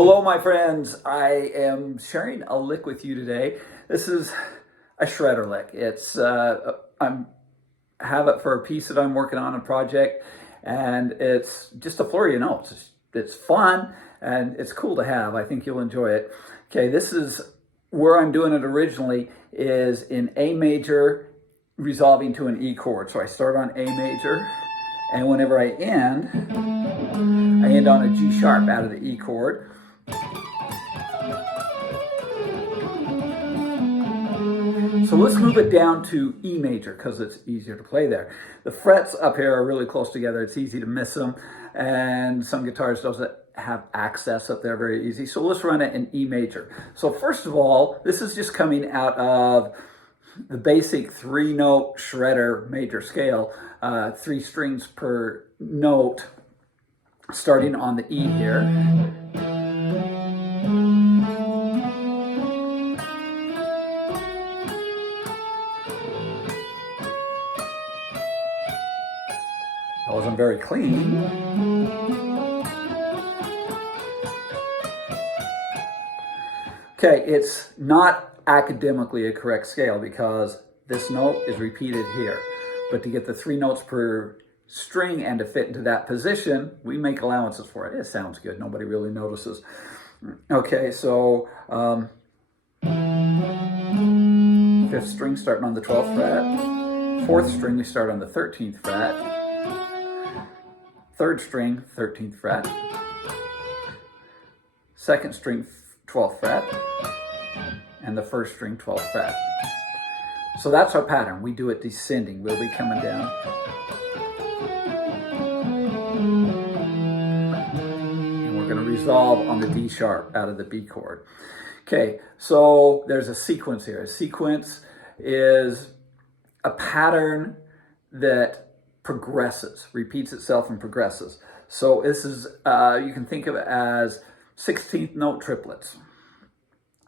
Hello, my friends. I am sharing a lick with you today. This is a shredder lick. I'm have it for a piece that I'm working on, a project, and it's just a flurry of notes. It's fun and it's cool to have. I think you'll enjoy it. Okay, this is where I'm doing it originally is in A major, resolving to an E chord. So I start on A major, and whenever I end on a G sharp out of the E chord. So let's move it down to E major because it's easier to play there. The frets up here are really close together. It's easy to miss them. And some guitars don't have access up there very easy. So let's run it in E major. So first of all, this is just coming out of the basic 3-note shredder major scale, 3 strings per note, starting on the E here. That wasn't very clean. Okay, it's not academically a correct scale because this note is repeated here. But to get the 3 notes per string and to fit into that position, we make allowances for it. It sounds good. Nobody really notices. Okay, so 5th string starting on the 12th fret. 4th string we start on the 13th fret. 3rd string, 13th fret. 2nd string, 12th fret. And the 1st string, 12th fret. So that's our pattern. We do it descending. We'll be coming down. And we're going to resolve on the D sharp out of the B chord. Okay, so there's a sequence here. A sequence is a pattern that progresses, repeats itself and progresses. So this is, you can think of it as 16th note triplets.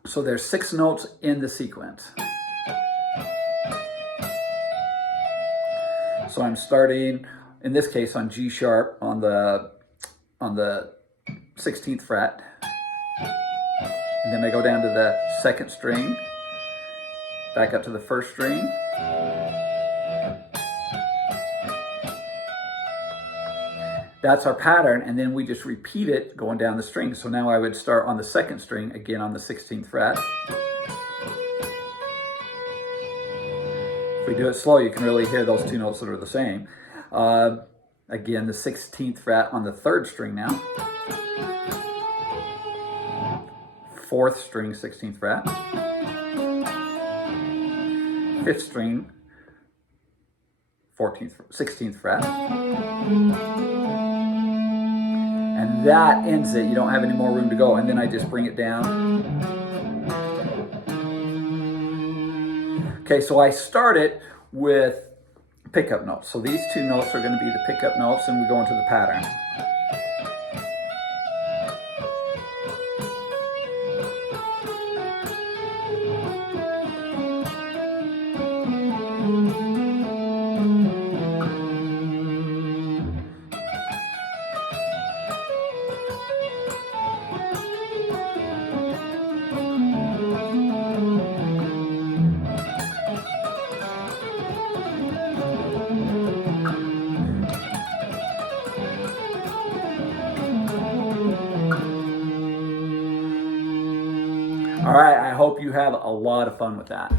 So there's 6 notes in the sequence. So I'm starting, in this case, on G sharp on the 16th fret. And then I go down to the 2nd string, back up to the 1st string. That's our pattern, and then we just repeat it going down the string. So now I would start on the 2nd string, again on the 16th fret. If we do it slow, you can really hear those 2 notes that are the same. Again, the 16th fret on the 3rd string now. 4th string, 16th fret. 5th string, 16th fret. And that ends it. You don't have any more room to go. And then I just bring it down. Okay, so I start it with pickup notes. So these 2 notes are going to be the pickup notes, and we go into the pattern. All right, I hope you have a lot of fun with that.